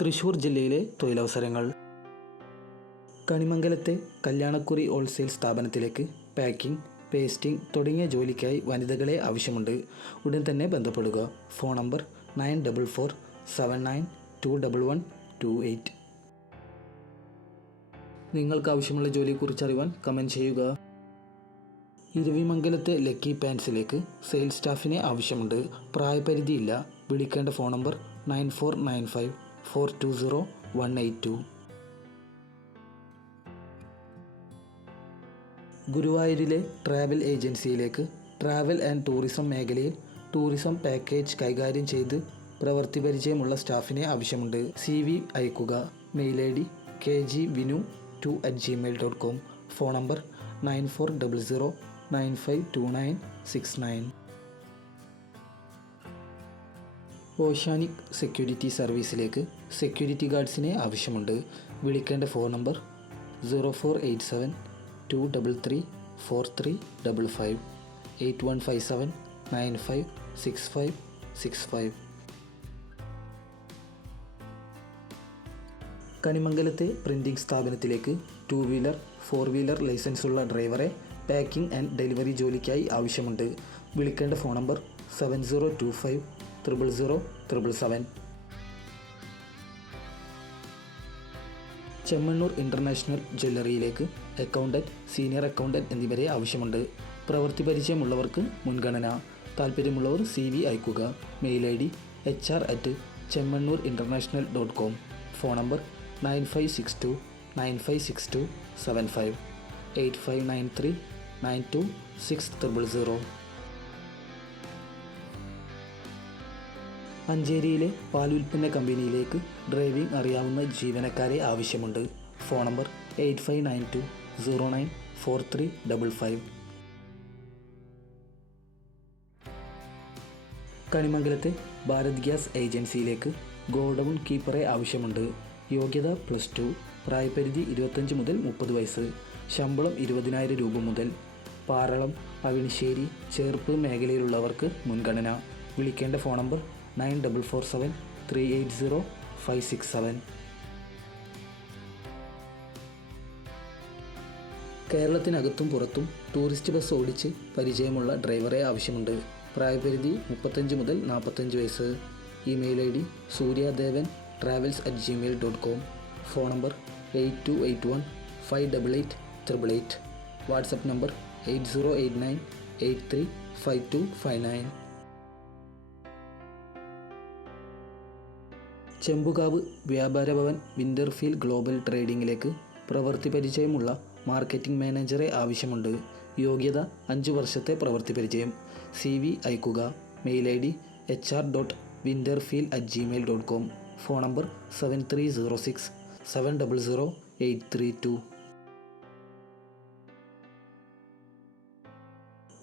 തൃശൂർ ജില്ലയിലെ തൊഴിലവസരങ്ങൾ. കണിമംഗലത്തെ കല്യാണക്കുറി ഹോൾസെയിൽ സ്ഥാപനത്തിലേക്ക് പാക്കിംഗ് പേസ്റ്റിംഗ് തുടങ്ങിയ ജോലിക്കായി വനിതകളെ ആവശ്യമുണ്ട്. ഉടൻ തന്നെ ബന്ധപ്പെടുക. Phone number nine double four seven nine two double one two eight. നിങ്ങൾക്ക് ആവശ്യമുള്ള ജോലിയെക്കുറിച്ച് അറിയുവാൻ കമന്റ് ചെയ്യുക. ഇരുവിമംഗലത്തെ ലക്കി പാൻസിലേക്ക് സെയിൽസ് സ്റ്റാഫിനെ ആവശ്യമുണ്ട്. പ്രായപരിധിയില്ല. വിളിക്കേണ്ട phone number nine four nine five four two zero one eight two. ഗുരുവായൂരിലെ ട്രാവൽ ഏജൻസിയിലേക്ക് ട്രാവൽ ആൻഡ് ടൂറിസം മേഖലയിൽ ടൂറിസം പാക്കേജ് കൈകാര്യം ചെയ്ത് പ്രവൃത്തി പരിചയമുള്ള സ്റ്റാഫിനെ ആവശ്യമുണ്ട്. സി വി അയക്കുക. Mail I D K G Vinu two at Gmail dot com phone number nine four double zero nine five two nine six nine. Oceanic security സർവീസിലേക്ക് security ഗാർഡ്സിനെ ആവശ്യമുണ്ട്. വിളിക്കേണ്ട phone number zero four eight seven two double three four three double five eight one five seven nine five six five six five കണിമംഗലത്തെ printing സ്ഥാപനത്തിലേക്ക് two wheeler four wheeler ലൈസൻസുള്ള ഡ്രൈവറെ packing and delivery ജോലിക്കായി ആവശ്യമുണ്ട്. വിളിക്കേണ്ട phone number seven zero two five triple zero triple seven Chemmannur International ജ്വല്ലറിയിലേക്ക് accountant senior accountant എന്നിവരെ ആവശ്യമുണ്ട്. പ്രവൃത്തി പരിചയമുള്ളവർക്ക് മുൻഗണന. താല്പര്യമുള്ളവർ സി വി അയക്കുക. Mail I D H R at Chemmannur International dot com. Phone number nine five six two nine five six two seven five. Eight five nine three nine two six triple zero. മഞ്ചേരിയിലെ പാലുൽപ്പന്ന കമ്പനിയിലേക്ക് driving അറിയാവുന്ന ജീവനക്കാരെ ആവശ്യമുണ്ട്. Phone number eight five nine two zero nine four three double five. കണിമംഗലത്തെ Bharat gas ഏജൻസിയിലേക്ക് godown കീപ്പറെ ആവശ്യമുണ്ട്. യോഗ്യത plus two പ്രായപരിധി ഇരുപത്തഞ്ച് മുതൽ മുപ്പത് വയസ്സ് ശമ്പളം ഇരുപതിനായിരം രൂപ മുതൽ. പാറളം അവിണിശ്ശേരി ചേർപ്പ് മേഖലയിലുള്ളവർക്ക് മുൻഗണന. വിളിക്കേണ്ട phone number nine double four seven three eight zero five six seven. കേരളത്തിനകത്തും പുറത്തും ടൂറിസ്റ്റ് ബസ് ഓടിച്ച് പരിചയമുള്ള ഡ്രൈവറെ ആവശ്യമുണ്ട്. പ്രായപരിധി മുപ്പത്തഞ്ച് മുതൽ നാൽപ്പത്തഞ്ച് വയസ്സ്. Email I D Suryadevan travels at Gmail dot com phone number eight two eight one five double eight triple eight. WhatsApp number eight zero eight nine eight three five two five nine. Chembukavu Vyapara Bhavan Winterfeel global ട്രേഡിംഗിലേക്ക് പ്രവൃത്തി പരിചയമുള്ള marketing മാനേജറെ ആവശ്യമുണ്ട്. യോഗ്യത അഞ്ച് വർഷത്തെ പ്രവൃത്തി പരിചയം. C V അയക്കുക mail I D H R dot Winterfeel at Gmail dot com. Phone number seven three zero six seven double zero eight three two.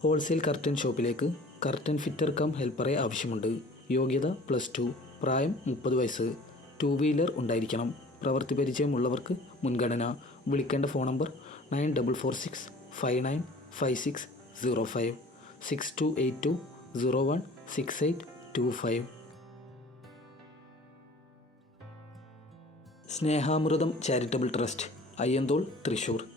Wholesale curtain ഷോപ്പിലേക്ക് കർട്ടൻ ഫിറ്റർ കം ഹെൽപ്പറെ ആവശ്യമുണ്ട്. യോഗ്യത പ്ലസ് ടു. പ്രായം മുപ്പത് വയസ്സ് two wheeler ഉണ്ടായിരിക്കണം. പ്രവൃത്തി പരിചയമുള്ളവർക്ക് മുൻഗണന. വിളിക്കേണ്ട phone number nine double four six five nine five six zero five six two eight two zero one six eight two five Snehamritham charitable trust Ayyanthole Thrissur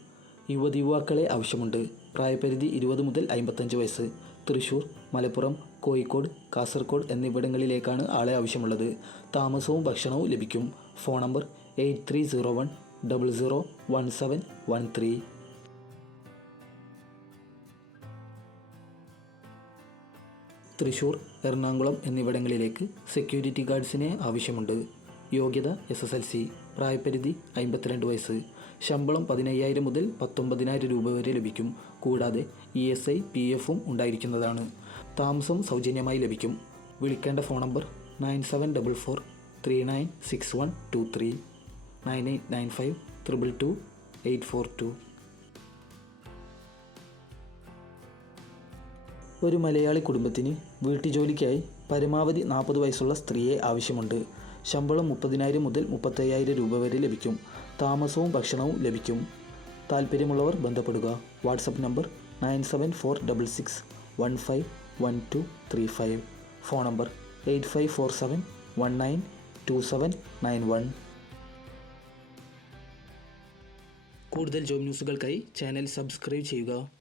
യുവതി യുവാക്കളെ ആവശ്യമുണ്ട്. പ്രായപരിധി ഇരുപത് മുതൽ അമ്പത്തഞ്ച് വയസ്സ് തൃശ്ശൂർ മലപ്പുറം കോഴിക്കോട് കാസർഗോഡ് എന്നിവിടങ്ങളിലേക്കാണ് ആളെ ആവശ്യമുള്ളത്. താമസവും ഭക്ഷണവും ലഭിക്കും. Phone number eight three zero one double zero one seven one three. Thrissur Ernakulam എന്നിവിടങ്ങളിലേക്ക് സെക്യൂരിറ്റി ഗാർഡ്സിനെ ആവശ്യമുണ്ട്. യോഗ്യത എസ് എസ് എൽ സി പ്രായപരിധി അമ്പത്തിരണ്ട് വയസ്സ്. ശമ്പളം പതിനയ്യായിരം മുതൽ പത്തൊമ്പതിനായിരം രൂപ വരെ ലഭിക്കും. കൂടാതെ ഇ എസ് ഐ പി എഫും ഉണ്ടായിരിക്കുന്നതാണ്. താമസം സൗജന്യമായി ലഭിക്കും. വിളിക്കേണ്ട phone number nine seven double four three nine six one two three nine eight nine five triple two eight four two. ഒരു മലയാളി കുടുംബത്തിന് വീട്ടുജോലിക്കായി പരമാവധി നാൽപ്പത് വയസ്സുള്ള സ്ത്രീയെ ആവശ്യമുണ്ട്. ശമ്പളം മുപ്പതിനായിരം മുതൽ മുപ്പത്തയ്യായിരം രൂപ വരെ ലഭിക്കും. താമസവും ഭക്ഷണവും ലഭിക്കും. താല്പര്യമുള്ളവർ ബന്ധപ്പെടുക. WhatsApp number nine seven four double six one five one two three five phone number eight five four seven one nine two seven nine one കൂടുതൽ ജോബ് ന്യൂസുകൾക്കായി ചാനൽ സബ്സ്ക്രൈബ് ചെയ്യുക.